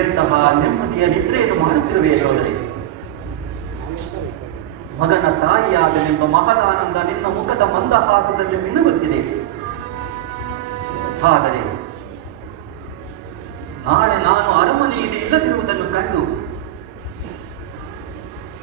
ಎಂತಹ ನೆಮ್ಮದಿಯ ನಿದ್ರೆಯನ್ನು ಮಾಡುತ್ತಿರುವ ಸೋದರಿ ಮಗನ ನಿಮ್ಮ ಮಹದಾನಂದ ನಿನ್ನ ಮುಖದ ಮಂದಹಾಸದಲ್ಲಿ ಮಿನುಗುತ್ತಿದೆ. ಆದರೆ ನಾಳೆ ನಾನು ಅರಮನೆಯಲ್ಲಿ ಇಲ್ಲದಿರುವುದನ್ನು ಕಂಡು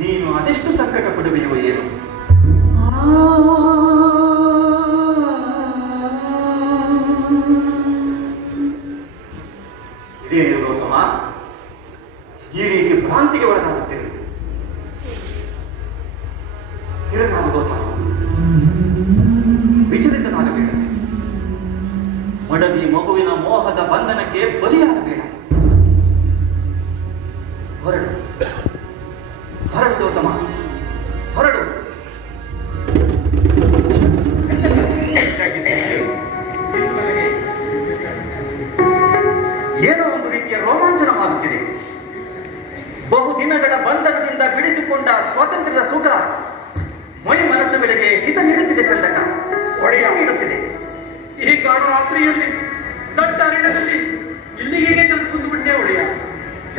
ನೀನು ಅದೆಷ್ಟು ಸಂಕಟ ಪಡುವೆಯೋ ಏನು ಸ್ಥಿರನಾಗು ಗೌತಮ ವಿಚಲಿತನಾಗಬೇಡ. ಮಡದಿ ಮಗುವಿನ ಮೋಹದ ಬಂಧನಕ್ಕೆ ಬಲಿಯಾಗಬೇಡ.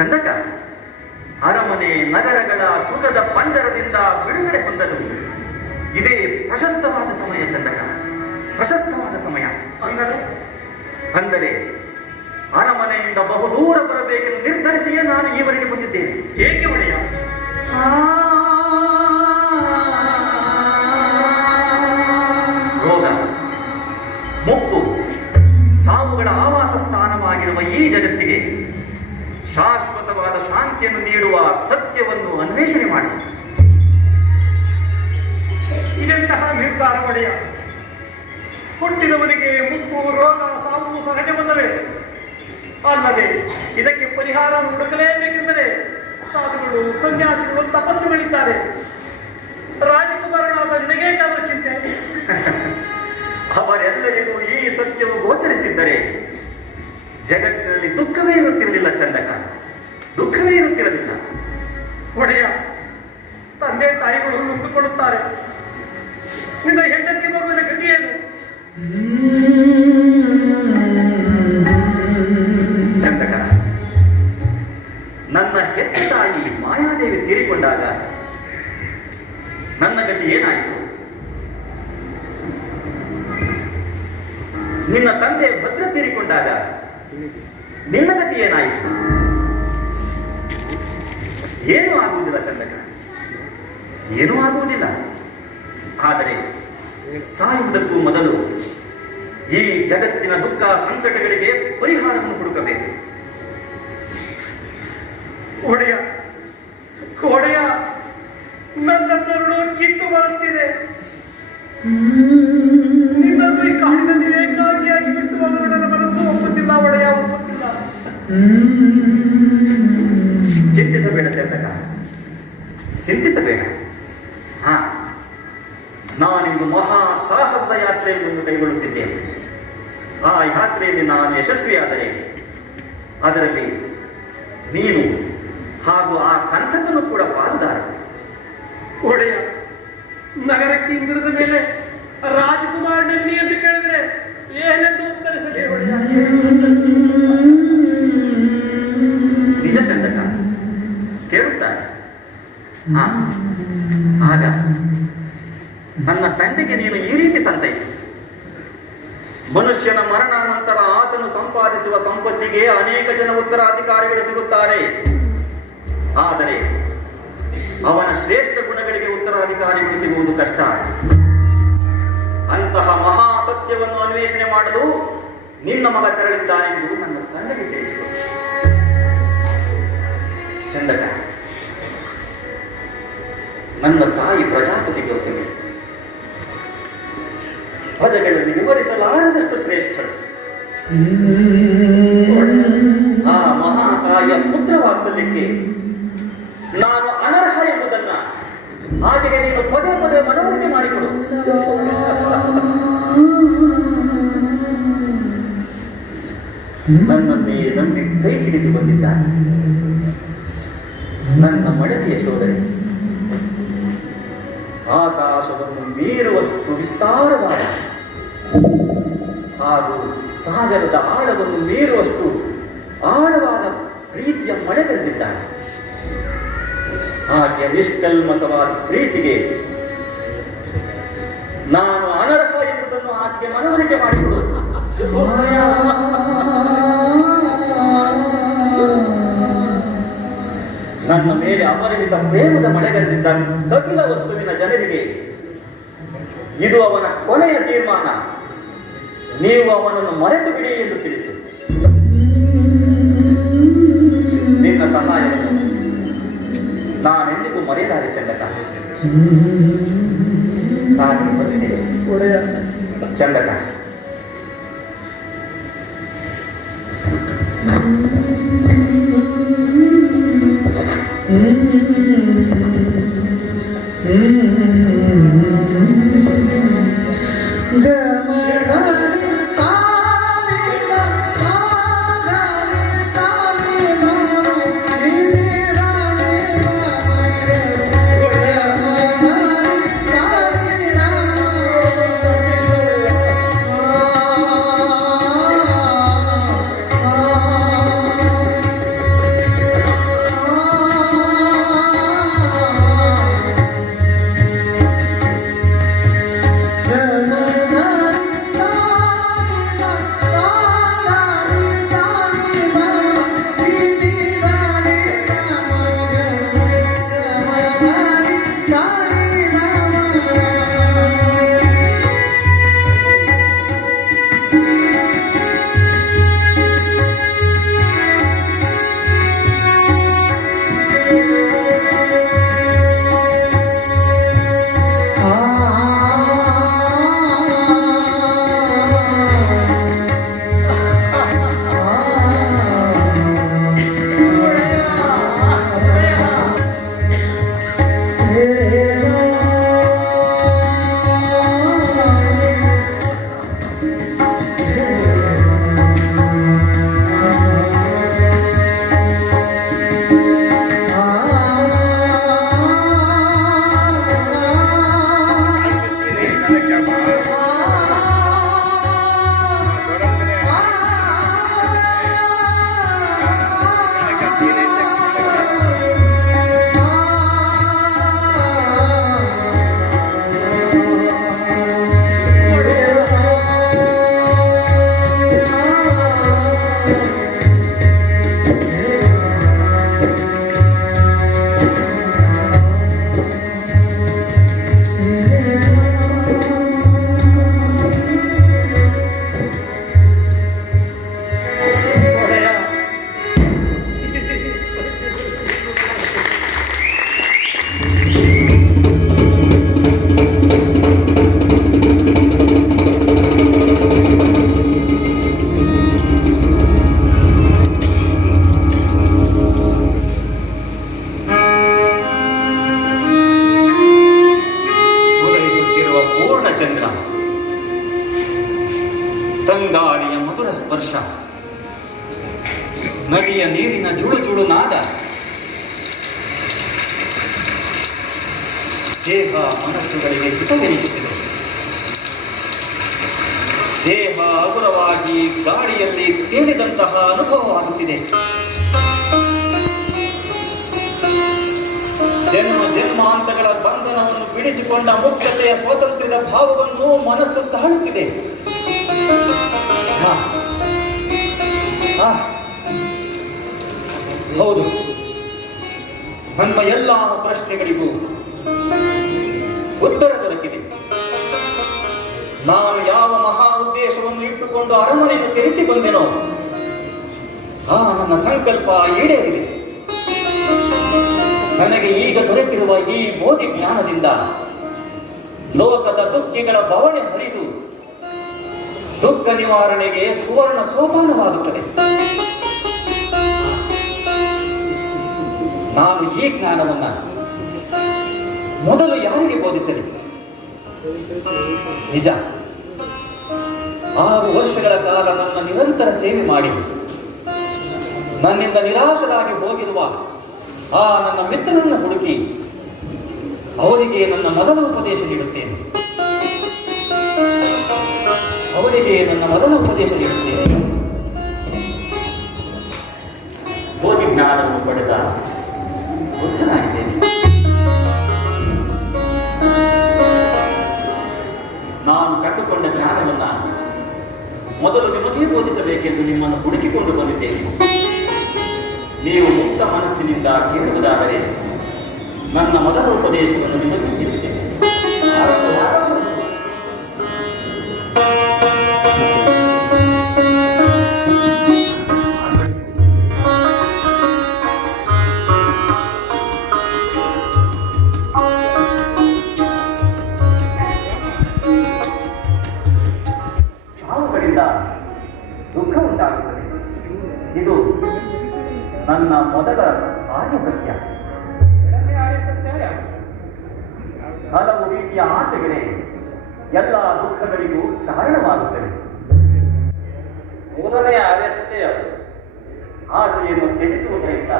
ಚಂದಕ ಅರಮನೆ ಶಾಂತಿಯನ್ನು ನೀಡುವ ಸತ್ಯವನ್ನು ಅನ್ವೇಷಣೆ ಮಾಡಿ. ಇದೆಂತಹ ನಿರ್ಧಾರ ಒಡೆಯ? ಹುಟ್ಟಿದವರಿಗೆ ಮುಪ್ಪು, ರೋಗ, ಸಾವು ಸಹಜವಲ್ಲವೇ ಅಲ್ಲದೆ ಇದಕ್ಕೆ ಪರಿಹಾರ ಹುಡುಕಲೇಬೇಕೆಂದರೆ ಸಾಧುಗಳು, ಸನ್ಯಾಸಿಗಳು ತಪಸ್ಸುಗಳಿದ್ದಾರೆ. ರಾಜಕುಮಾರನಾದ ನಿನಗೇಕಾದರೂ ಚಿಂತೆ. ಅವರೆಲ್ಲರಿಗೂ ಈ ಸತ್ಯವು ಗೋಚರಿಸಿದ್ದರೆ ಜಗತ್ತಿನಲ್ಲಿ ದುಃಖವೇ ಇರುತ್ತಿರಲಿಲ್ಲ, ಚಂದಕ. ಒಡೆಯ ಒಡೆಯ ನಗರಕ್ಕೆ ಇಂದಿರದ ಮೇಲೆ ರಾಜಕುಮಾರನಲ್ಲಿ ಅಂತ ಕೇಳಿದರೆ ಏನೆಂದು ಉತ್ತರಿಸಲಿ ಒಡೆಯ? ನಿಜ ಚಂದಕ, ಕೇಳುತ್ತಾರೆ. ಆಗ ನನ್ನ ತಂದೆಗೆ ನೀನು ಈ ರೀತಿ ಸಂತೈಸು. ಮನುಷ್ಯನ ಮರಣಾನಂತರ ಆತನು ಸಂಪಾದಿಸುವ ಸಂಪತ್ತಿಗೆ ಅನೇಕ ಜನ ಉತ್ತರಾಧಿಕಾರಿಗಳು ಸಿಗುತ್ತಾರೆ. ಸಿಗುವುದು ಕಷ್ಟ. ಅಂತಹ ಮಹಾ ಸತ್ಯವನ್ನು ಅನ್ವೇಷಣೆ ಮಾಡಲು ನಿನ್ನ ಮಗ ತೆರಳಿದ್ದಾನೆಂದು ನನ್ನ ತಂದೆಗೆ ತಿಳಿಸಿದರು ಚಂದಕ, ನನ್ನ ತಾಯಿ ಪ್ರಜಾಪತಿ ಗೌತಮಿ ಪದಗಳಲ್ಲಿ ವಿವರಿಸಲಾರದಷ್ಟು ಶ್ರೇಷ್ಠಳು ಆ ಮಹಾ ತಾಯಿಯ ವಾತ್ಸಲ್ಯಕ್ಕೆ ನಾನು ಅನರ್ಹ ಎಂಬುದನ್ನ ಆಕೆಗೆ ನೀನು ಪದೇ ಪದೇ ಮನವರಿಕೆ ಮಾಡಿಕೊಡು. ನನ್ನನ್ನೇ ನಂಬಿ ಕೈ ಹಿಡಿದು ಬಂದಿದ್ದಾನೆ. ನನ್ನ ಮಡತಿಯ ಸೋದರಿ. ಆಕಾಶವನ್ನು ಮೀರುವಷ್ಟು ವಿಸ್ತಾರವಾದ ಹಾಗೂ ಸಾಗರದ ಆಳವನ್ನು ಮೀರುವಷ್ಟು ಆಳವಾದ ಪ್ರೀತಿಯ ಮಳೆಗರೆದಿದ್ದಾನೆ ಆಕೆಯ ನಿಷ್ಕಲ್ಮಸವಾದ ಪ್ರೀತಿಗೆ. ನಾನು ಅನರ್ಹ ಎಂಬುದನ್ನು ಆಕೆಗೆ ಮನವರಿಕೆ ಮಾಡಿಕೊಡು. ನನ್ನ ಮೇಲೆ ಅಪರಿಮಿತ ಪ್ರೇಮದ ಮಳೆಗರೆದಿದ್ದ ಕಪಿಲ ವಸ್ತುವಿನ ಜನರಿಗೆ ಇದು ಅವನ ಕೊನೆಯ ತೀರ್ಮಾನ. ನೀವು ಅವನನ್ನು ಮರೆತು ಬಿಡಿ ಎಂದು ತಿಳಿಸು. ನಾನೆಂದಿಗೂ ಮರೆಯಲಾರೆ ಚಂದಕ ನಾನು ಬರುತ್ತೇನೆ ಒಡೆಯ ಚಂದಕ ಗಮಗನಿ ತಂಗಾಳಿಯ ಮಧುರ ಸ್ಪರ್ಶ. ನದಿಯ ನೀರಿನ ಜುಳು ಜುಳು ನಾದ. ದೇಹ ಮನಸ್ಸುಗಳಿಗೆ ಹಿತವೆನಿಸುತ್ತಿದೆ. ದೇಹ ಹಗುರವಾಗಿ ಗಾಳಿಯಲ್ಲಿ ತೇಲಿದಂತಹ ಅನುಭವವಾಗುತ್ತಿದೆ. ಜನ್ಮ ಜನ್ಮಾಂತಗಳ ಬಂಧನವನ್ನು ಬಿಡಿಸಿಕೊಂಡ ಮುಕ್ತತೆಯ ಸ್ವಾತಂತ್ರ್ಯದ ಭಾವವನ್ನು ಮನಸ್ಸು ತಾಳುತ್ತಿದೆ. ಹೌದು. ನಮ್ಮ ಎಲ್ಲ ಪ್ರಶ್ನೆಗಳಿಗೂ ಉತ್ತರ ದೊರಕಿದೆ. ನಾನು ಯಾವ ಮಹಾ ಉದ್ದೇಶವನ್ನು ಇಟ್ಟುಕೊಂಡು ಅರಮನೆಯನ್ನು ತೆರೆಸಿ ಬಂದೆನೋ, ಆ ನನ್ನ ಸಂಕಲ್ಪ ಈಡೇರಿದೆ. ನನಗೆ ಈಗ ದೊರೆತಿರುವ ಈ ಮೋದಿ ಜ್ಞಾನದಿಂದ ಲೋಕದ ದುಃಖಿಗಳ ಬವಣೆ ಹರಿದು ದುಃಖ ನಿವಾರಣೆಗೆ ಸುವರ್ಣ ಸೋಪಾನವಾಗುತ್ತದೆ. ನಾನು ಈ ಜ್ಞಾನವನ್ನ ಮೊದಲು ಯಾರಿಗೆ ಬೋಧಿಸಲಿ? ನಿಜ. ಆರು ವರ್ಷಗಳ ಕಾಲ ನನ್ನ ನಿರಂತರ ಸೇವೆ ಮಾಡಿ, ನನ್ನಿಂದ ನಿರಾಶರಾಗಿ ಹೋಗಿರುವ ಆ ನನ್ನ ಮಿತ್ರನನ್ನು ಹುಡುಕಿ ಅವರಿಗೆ ನನ್ನ ಮೊದಲ ಉಪದೇಶ ನೀಡುತ್ತೇನೆ. ಮೊದಲ ಉಪದೇಶ ನೀಡುತ್ತೇನೆ ಹೋಗಿ ಜ್ಞಾನವನ್ನು ಪಡೆದ ನಾನು ಕಂಡುಕೊಂಡ ಜ್ಞಾನವನ್ನು ಮೊದಲು ನಿಮಗೆ ಬೋಧಿಸಬೇಕೆಂದು ನಿಮ್ಮನ್ನು ಹುಡುಕಿಕೊಂಡು ಬಂದಿದ್ದೇನೆ. ನೀವು ಮುಕ್ತ ಮನಸ್ಸಿನಿಂದ ಕೇಳುವುದಾದರೆ ನನ್ನ ಮೊದಲ ಉಪದೇಶವನ್ನು ನಿಮಗೆ ನೀಡುತ್ತೇನೆ ಆಸೆಗಳೇ? ಎಲ್ಲ ದುಃಖಗಳಿಗೂ ಕಾರಣವಾಗುತ್ತವೆ. ಮೂರನೆಯ ಆರ್ಯ ಆಸೆಯನ್ನು ತ್ಯಜಿಸುವುದರಿಂದ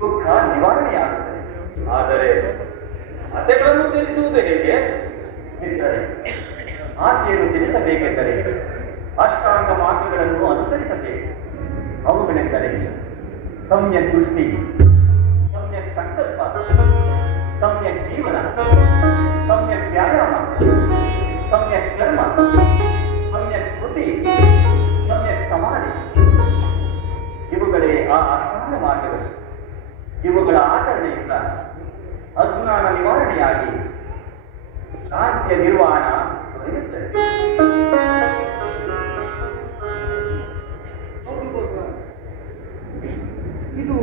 ದುಃಖ ನಿವಾರಣೆಯಾಗುತ್ತದೆ. ಆದರೆ ಆಸೆಗಳನ್ನು ತ್ಯಜಿಸುವುದು ಹೇಗೆ? ಇದ್ದರೆ ಆಸೆಯನ್ನು ತ್ಯಜಿಸಬೇಕೆಂದರೆ ಅಷ್ಟಾಂಗ ಮಾರ್ಗಗಳನ್ನು ಅನುಸರಿಸಬೇಕು. ಅವುಗಳೆಂದರೆ ಸಮ್ಯಕ್ ದೃಷ್ಟಿ ಸಮ್ಯಕ್ ಸಂಕಲ್ಪ. ಸಮ್ಯಕ್ ಜೀವನ ಸಮ್ಯಕ್ ವ್ಯಾಯಾಮ ಸಮ್ಯಕ್ ಕರ್ಮ ಸಮ್ಯಕ್ ಸ್ಮೃತಿ ಸಮ್ಯಕ್ ಸಮಾಧಿ ಇವುಗಳೇ ಆ ಅಷ್ಟಾಂಗ ಮಾರ್ಗಗಳು. ಇವುಗಳ ಆಚರಣೆಯಿಂದ ಅಜ್ಞಾನ ನಿವಾರಣೆಯಾಗಿ ಶಾಂತಿಯ ನಿರ್ವಾಣ ದೊರೆಯುತ್ತದೆ. ಇದು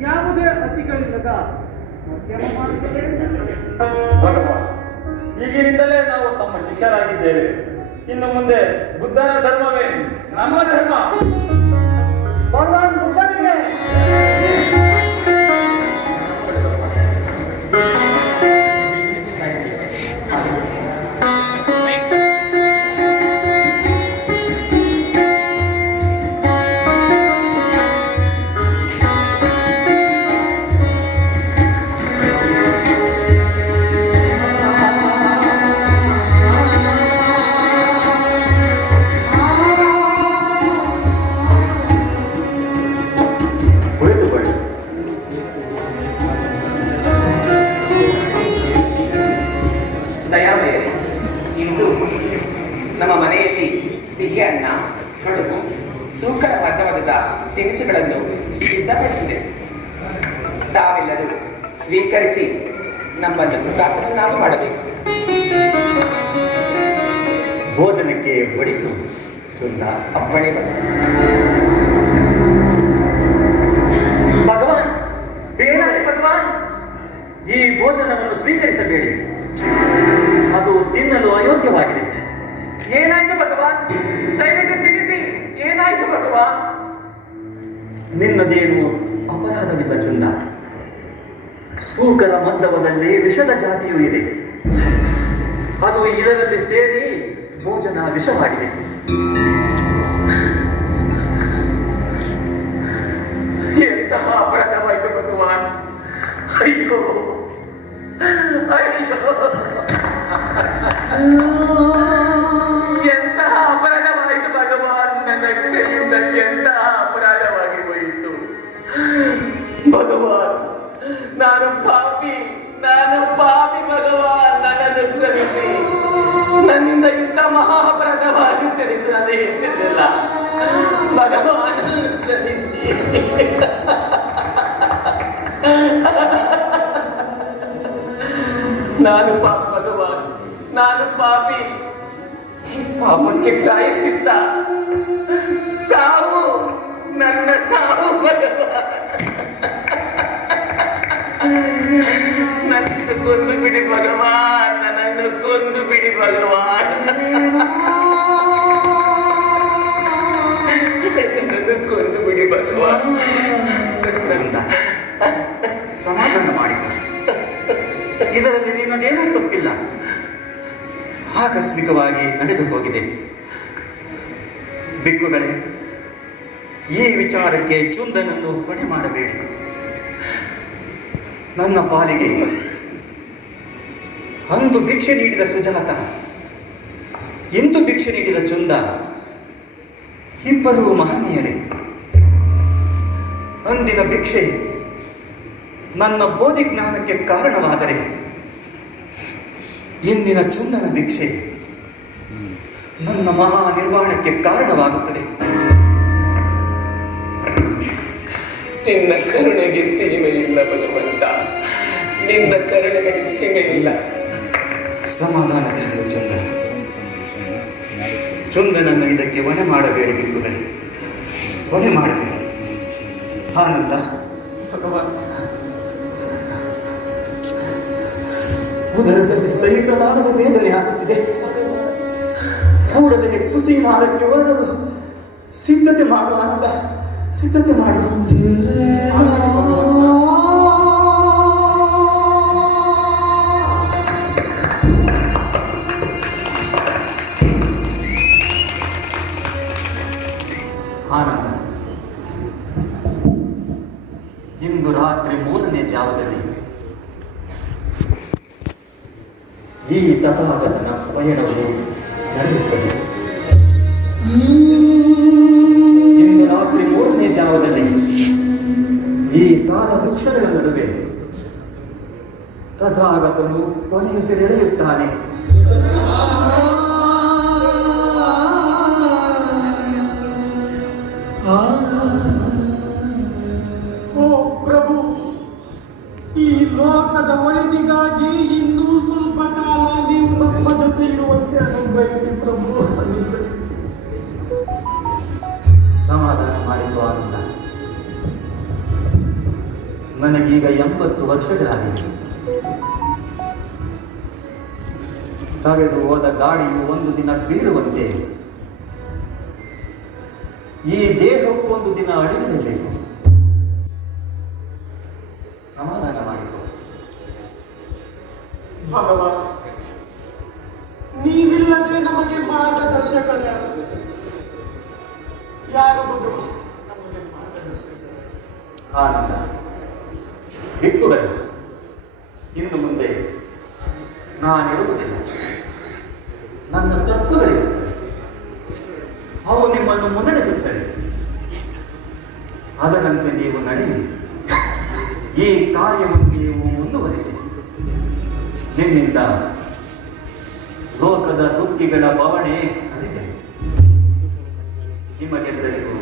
ಯಾವುದೇ ಅತಿಗಳಿಲ್ಲದ. ಭಗವಾನ್ ಈಗಿನಿಂದಲೇ ನಾವು ತಮ್ಮ ಶಿಷ್ಯರಾಗಿದ್ದೇವೆ. ಇನ್ನು ಮುಂದೆ ಬುದ್ಧನ ಧರ್ಮವೇ ನಮ್ಮ ಧರ್ಮ. ಭಗವಾನ್ ಬುದ್ಧನಿಗೆ. ಇಂದು ನಮ್ಮ ಮನೆಯಲ್ಲಿ ಸಿಹಿ ಅನ್ನ, ಕಡುಬು ಸೂಕರ ಮತವಾದ ತಿನಿಸುಗಳನ್ನು ಸಿದ್ಧಪಡಿಸಿದೆ. ತಾವೆಲ್ಲರೂ ಸ್ವೀಕರಿಸಿ ನಮ್ಮನ್ನು ಕೃತಾರ್ಥರನ್ನಾಗಿ ಮಾಡಬೇಕು. ಭೋಜನಕ್ಕೆ ಬಡಿಸು ಚುಂದ ಅಪ್ಪಣೆ ಭಗವಾನ್ ಭಗವಾನ್, ಈ ಭೋಜನವನ್ನು ಸ್ವೀಕರಿಸಬೇಡಿ. ಅದು ತಿನ್ನಲು ಅಯೋಗ್ಯವಾಗಿದೆ. ಏನಾಯ್ತು ಭಗವಾನ್? ದಯವಿಟ್ಟು ತಿಳಿಸಿ. ಏನಾಯ್ತು ಭಗವಾನ್? ನಿನ್ನದೇನು ಅಪರಾಧವಿಲ್ಲ ಚುಂದ. ಸೂಕರ ಮದ್ದವದಲ್ಲಿ ವಿಷದ ಜಾತಿಯೂ ಇದೆ. ಅದು ಇದರಲ್ಲಿ ಸೇರಿ ಭೋಜನ ವಿಷವಾಗಿದೆ. ನನ್ನಿಂದ ಇಂಥ ಮಹಾ ಅಪರಾಧವಾಗುತ್ತದೆ ಎಂದು ನಾನು ಹೇಳ್ತಿರ್ಲಿಲ್ಲ ಭಗವಾನ ಕ್ಷಮಿಸಿ. ನಾನು ಪಾಪ ಭಗವಾನ್, ನಾನು ಪಾಪಿ. ಪಾಪಕ್ಕೆ ಕಾಯಿಸಿದ್ದ ಸಾವು, ನನ್ನ ಸಾವು ಭಗವಾನ್. ಕೊಂದು ಬಿಡಿ ಭಗವಾನ್, ನನ್ನನ್ನು ಕೊಂದು ಬಿಡಿ ಭಗವಾನ್. ನನ್ನನ್ನು ಕೊಂದು ಬಿಡಿ ಭಗವಾನ್. ಸಮಾಧಾನ ಮಾಡಿ. ಇದರಲ್ಲಿ ನಿನ್ನದೇನೂ ತಪ್ಪಿಲ್ಲ. ಆಕಸ್ಮಿಕವಾಗಿ ನಡೆದು ಹೋಗಿದೆ. ಬಿಕ್ಕುಗಳೇ, ಈ ವಿಚಾರಕ್ಕೆ ಚುಂದನನ್ನು ಹೊಣೆ ಮಾಡಬೇಡಿ. ನನ್ನ ಪಾಲಿಗೆ ಅಂದು ಭಿಕ್ಷೆ ನೀಡಿದ ಸುಜಾತ. ಎಂದು ಭಿಕ್ಷೆ ನೀಡಿದ ಚುಂದ. ಇಬ್ಬರೂ ಮಹನೀಯರೇ, ಅಂದಿನ ಭಿಕ್ಷೆ ನನ್ನ ಬೋಧಿ ಜ್ಞಾನಕ್ಕೆ ಕಾರಣವಾದರೆ ಇಂದಿನ ಚುಂದನ ಭಿಕ್ಷೆ ನನ್ನ ಮಹಾ ನಿರ್ವಾಣಕ್ಕೆ ಕಾರಣವಾಗುತ್ತದೆ. ನಿನ್ನ ಕರುಣೆಗೆ ಸೀಮೆ ಇಲ್ಲ ಭಗವಂತ ನಿನ್ನ ಕರುಣೆಗೆ ಸೀಮೆ ಇಲ್ಲ ಸಮಾಧಾನದಿಂದಿರು ಚಂದ. ಚಂದನನ್ನು ಇದಕ್ಕೆ ಹೊಣೆ ಮಾಡಬೇಡಿ ಬಿಟ್ಟುಗಡೆ ಹೊಣೆ ಮಾಡಬೇಡಿ. ಆನಂದ ಉದರದಲ್ಲಿ ಸಹಿಸಲಾರದ ವೇದನೆ ಆಗುತ್ತಿದೆ ಕೂಡಲೇ ಕುಸಿನಾರಕ್ಕೆ ಹೊರಡಲು ಸಿದ್ಧತೆ ಮಾಡುವ ಆನಂದ. ಸಿದ್ಧತೆ ಮಾಡು. ಈ ಸಾಲ ವೃಕ್ಷಗಳ ನಡುವೆ ತಥಾಗತನು ಕೊನೆಯುಸಿರೆಳೆಯುತ್ತಾನೆ. ವರ್ಷಗಳಾಗಿವೆ. ಸವೆದು ಹೋದ ಗಾಡಿಯು ಒಂದು ದಿನ ಬೀಳುವಂತೆ. ಈ ದೇಹವು ಒಂದು ದಿನ ಅಳಿಯಲೇಬೇಕು ಸಮಾಧಾನ ಮಾಡಿಕೊ. ಭಗವಾನ್ ನೀವಿಲ್ಲದೆ ನಮಗೆ ಮಾರ್ಗದರ್ಶಕ ಯಾರು ಯಾರು ಭಗವಾನ್ ನಮಗೆ ಮಾರ್ಗದರ್ಶಕ ಆನಂದ. ಬಿಟ್ಟುಗಡೆ ಇನ್ನು ಮುಂದೆ ನಾನಿರುವುದಿಲ್ಲ ನನ್ನ ತತ್ವಗಳಿರುತ್ತವೆ ಅವು ನಿಮ್ಮನ್ನು ಮುನ್ನಡೆಸುತ್ತವೆ. ಅದರಂತೆ ನೀವು ನಡೆಯಿರಿ. ಈ ಕಾರ್ಯವನ್ನು ನೀವು ಮುಂದುವರಿಸಿ. ನಿಮ್ಮಿಂದ ಲೋಕದ ದುಃಖಿಗಳ ಬವಣೆ ಅರಿಯಲಿ ನಿಮಗೆಲ್ಲರಿಗೂ